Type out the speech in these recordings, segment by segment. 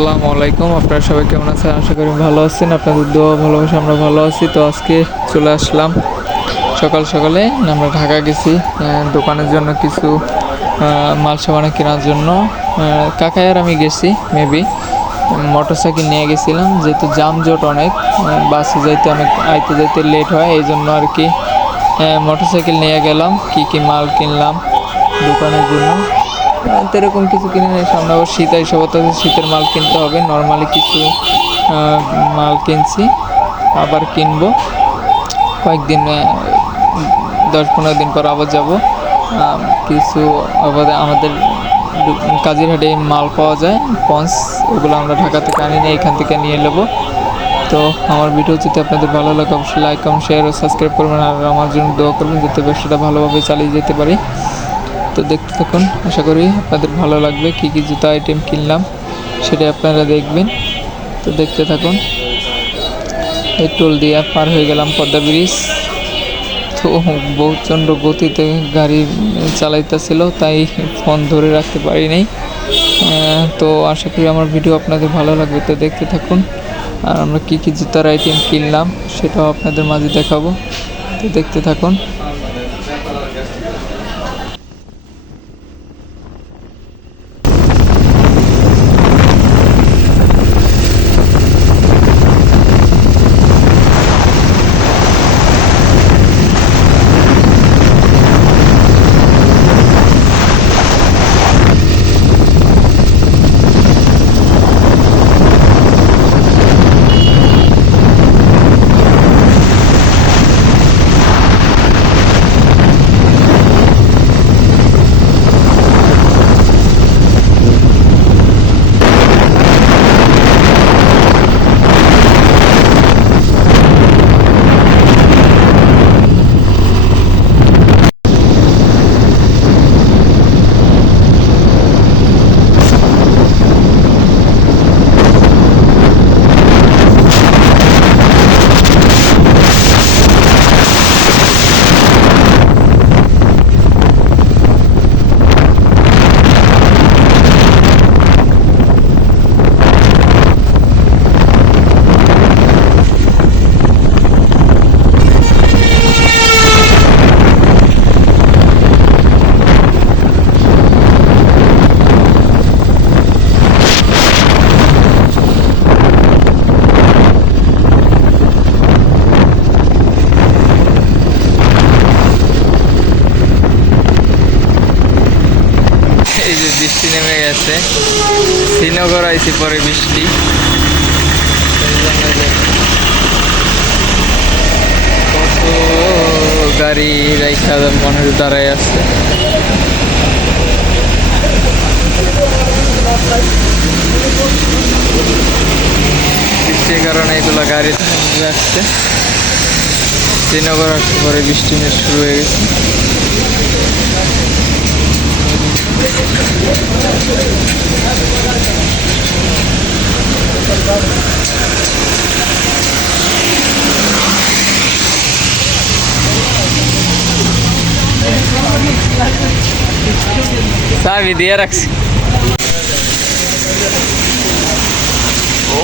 আসসালামু আলাইকুম, আপনারা সবাই কেমন আছেন? আশা করি ভালো আছেন। আপনাদের দোয়া ভালোবাসা আমরা ভালো আছি। তো আজকে চলে আসলাম। সকাল সকালে আমরা ঢাকা গেছি দোকানের জন্য কিছু মাল সামানা কেনার জন্য। কাকাই আর আমি গেছি মেবি মোটর সাইকেল নিয়ে গেছিলাম, যেহেতু যানজট অনেক বাসে যাইতে অনেক, আইতে যাইতে লেট হয়, এই জন্য আর কি মোটর সাইকেল নিয়ে গেলাম, কি কি মাল কিনলাম দোকানের জন্য। তো এরকম কিছু কিনে নিয়ে সামনে আবার শীত বলতেছে শীতের মাল কিনতে হবে নর্মালি কিছু মাল কিনছি, আবার কিনবো। কয়েকদিন দশ পনেরো দিন পর আবার যাব। কিছু আবার আমাদের কাজিরহাটে মাল পাওয়া যায়, পন্স, ওগুলো আমরা ঢাকা থেকে আনি নিয়ে এখান থেকে নিয়ে নেব। তো আমার ভিডিও যদি আপনাদের ভালো লাগে, অবশ্যই লাইক কমেন্ট শেয়ার ও সাবস্ক্রাইব করবেন, আর আমার জন্য দোয়া করবেন, যাতে ব্যবসাটা ভালোভাবে চালিয়ে যেতে পারি। তো দেখতে থাকুন, আশা করি আপনাদের ভালো লাগবে। কী কী জুতো আইটেম কিনলাম সেটা আপনারা দেখবেন। তো দেখতে থাকুন, এই টোল দিয়ে পার হয়ে গেলাম পদ্মা ব্রিজ। তো প্রচণ্ড গতিতে গাড়ি চালাইতেছিল, তাই ফোন ধরে রাখতে পারি নাই। তো আশা করি আমার ভিডিও আপনাদের ভালো লাগবে। তো দেখতে থাকুন, আর আমরা কী কী জুতার আইটেম কিনলাম, সেটাও আপনাদের মাঝে দেখাবো। তো দেখতে থাকুন। গেছে শ্রীনগর আইছি পরে বৃষ্টি। কত গাড়ি রাইখা মনে হয় দাঁড়ায় আছে। বৃষ্টির কারণে এগুলো গাড়ি যাচ্ছে শ্রীনগর আসতে পরে বৃষ্টি শুরু হয়ে গেছে। চাবি দিয়ে রাখছি ও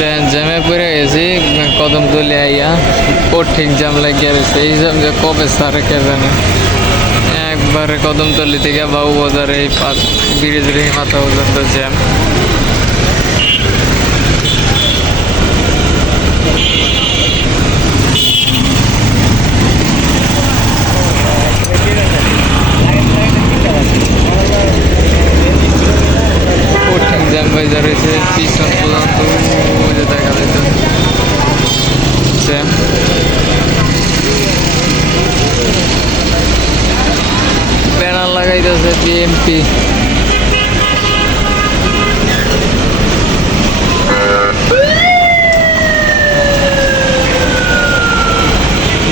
দেন জ্যামে পড়ে গেছি কদম তুলে আইয়া কঠিন জ্যাম লাগিয়ে রয়েছে এই জ্যাম যে কবে সারে কে জানে। একবারে কদমতলি থেকে বাবু বাজার এই পাঁচ ব্রিজের মাথা পর্যন্ত জ্যাম কঠিন জ্যাম বাজার রয়েছে পিছন পর্যন্ত ওই যে দেখা যাচ্ছে জ্যাম ব্যানার লাগাইতেছে বিএমপি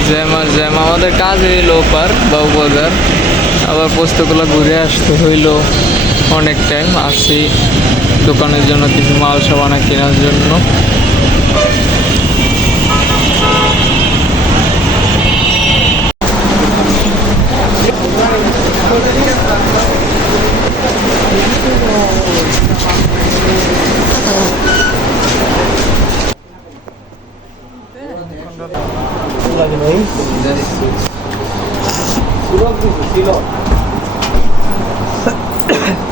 জ্যাম আর জ্যাম আমাদের কাজ হইল ওপার বাবুবাজার আবার পোস্তগুলো ঘুরে আসতে হইল অনেক টাইম আসি দোকানের জন্য কিছু মাল সাবানা কেনার জন্য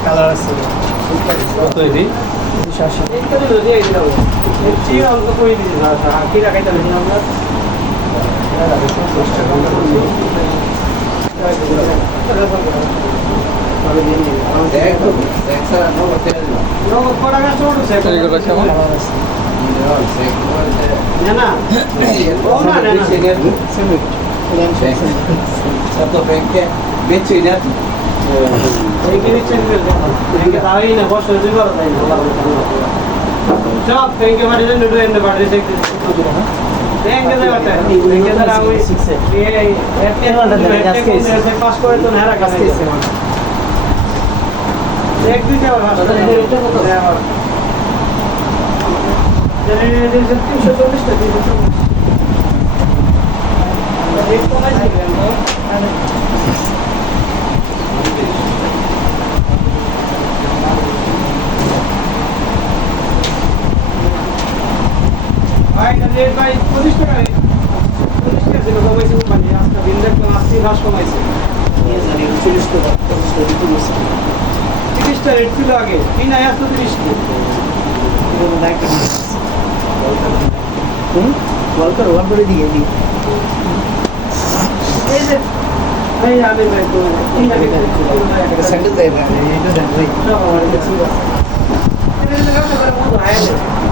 কালার আছে কেমন সব ব্যাংকে পাঠিয়ে দুটো তিনশো চল্লিশটা তিনশো ভাই ভাই টাকা রেট ছিল কমাইছে কোম্পানি আজকে দিন দেখলাম আশি ঘাস কমাইছে। তিরিশটা রেট ছিল আগে তিন হাজার একশো তিরিশ। এই যে এই আমি ভাই তো তিন হাজার সব আমার কাছে ঠিক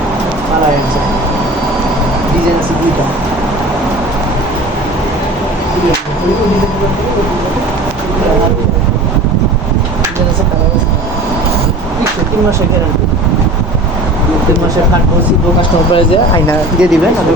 মালা একজন ডিজাইন আছে দুইটা তিন গ্যারান্টি তিন মাসের খাট বসি কাস্টমার পরে যে আইনা দিয়ে দিবেন আবার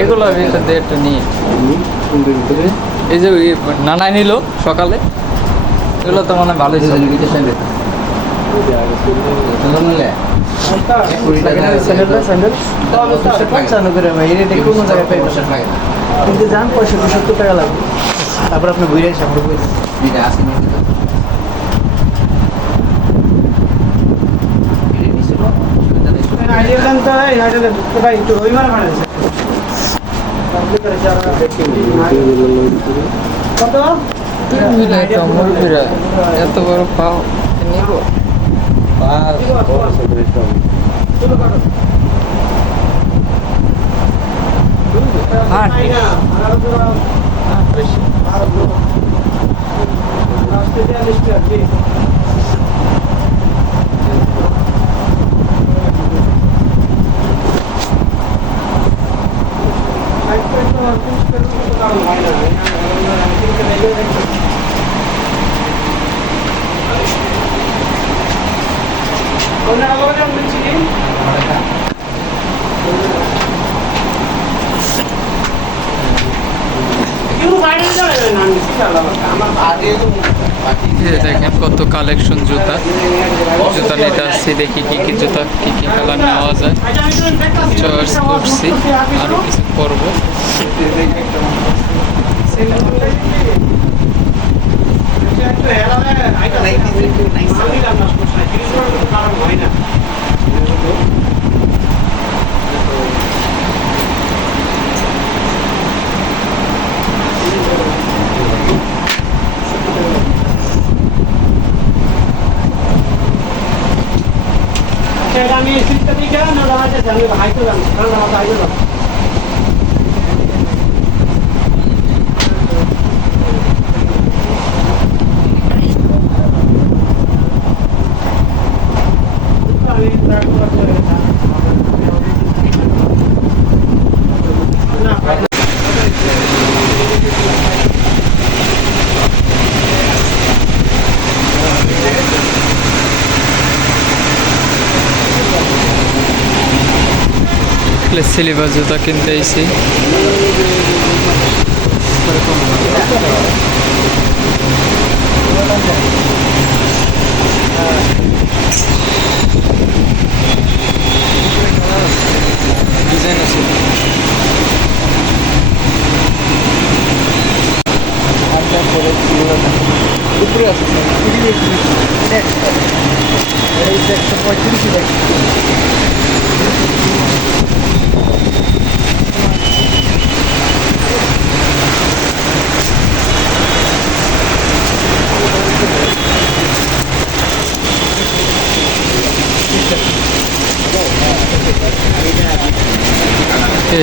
এগুলো ভিতর দিয়ে একটা নিয়ে এই যে নানাই নিল সকালে। এগুলো তো মানে ভালোই স্যান্ডেল স্যান্ডেল পঞ্চান্ন করে কোনো জায়গায় কিন্তু যান পঁয়ষট্টি সত্তর টাকা লাগবে তারপর আপনি ঘুরে এসে আমরা বই আইডিয়া দেন তো এই আইডিয়া দেন। তো ভাই একটু Una hora, un chiquín. কত কালেকশন জুতা। জুতা নিতে আসছি, দেখি কি কি জুতা, কি কি কালার নেওয়া যায়। চয়েস করছি আরও কিছু করব। আমি সিটটা দিকে না দাঁড়াতে আমি ভাই তো জানি কারণ আমার ভাই তো জানি সিলেবাস জুতা কিনতে এসেছি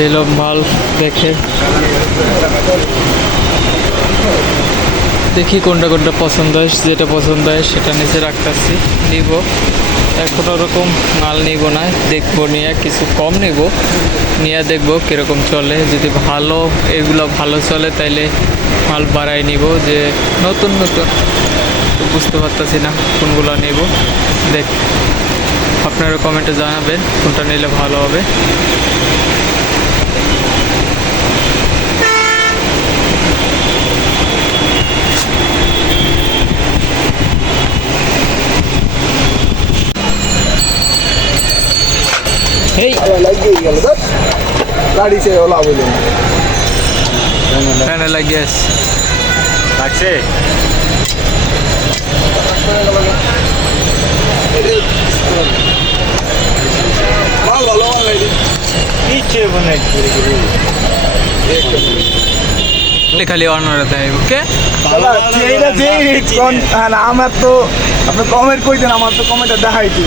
এলো মাল দেখে। দেখি কোনটা কোনটা পছন্দ হয়, যেটা পছন্দ হয় সেটা নিচে রাখতেছি। নিব। এখন ওরকম মাল নিব না, দেখব নিয়ে, কিছু কম নিব। নিয়ে দেখব কীরকম চলে। যদি ভালো, এগুলো ভালো চলে তাইলে মাল বাড়াই নিব যে নতুন নতুন। বুঝতে পারতেছি না কোনগুলো নেব। দেখ, আপনারা কমেন্টে জানাবেন কোনটা নিলে ভালো হবে। এই লাগিয়ে গেল গাড়ি সে বলে ফ্যানে লাগিয়ে আসছে। লাগছে? ভালো অলরেডি মানে খালি অন্যরা ওকে? হ্যাঁ আমার তো আপনি কমেন্ট কইতেন আমার তো কমেন্টটা দেখাইতে।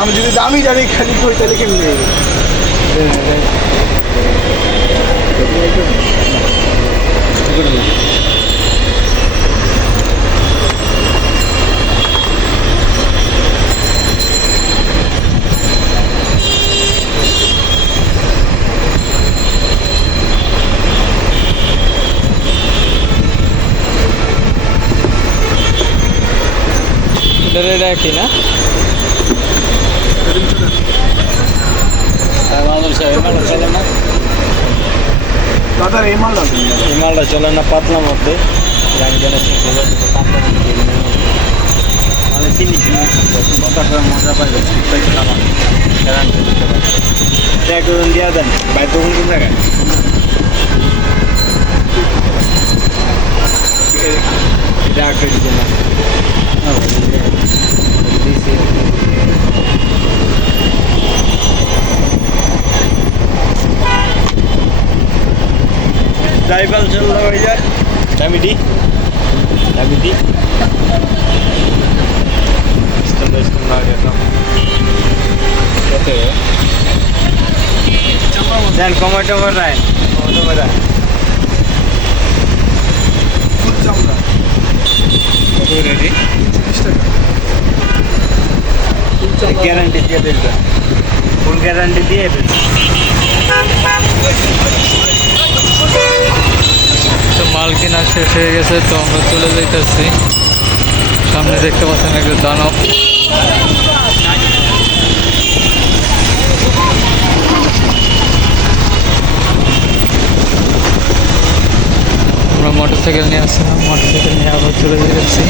আমি যদি দামি জানি খালি কই তাহলে কেমনি? এটা কি না চলে না দাদা এই মালটা চলে না পাতলা মধ্যে মানে জিনিস কত করে মজা পারবে ট্যাগ করুন দিয়া দেন ভাই তখন কোন জায়গায় এটা আগে দিতে না ড্রাইভার চল হয়ে যায় দামি দি দামি দি Stando stando agak Oke. Dan komodo merai. Komodo merai. ফুল চামড়া Kok ready? তিরিশ টাকা ফুল চামড়া গ্যারান্টি দিয়ে দেবে ফুল গ্যারান্টি দিয়ে দেবে তো মাল কেনা শেষ হয়ে গেছে, তো আমরা চলে যাইতেছি। সামনে দেখতে পাচ্ছেন একটা দানব। আমরা মোটর সাইকেল নিয়ে আসছিলাম মোটর সাইকেল নিয়ে আবার চলে যাচ্ছি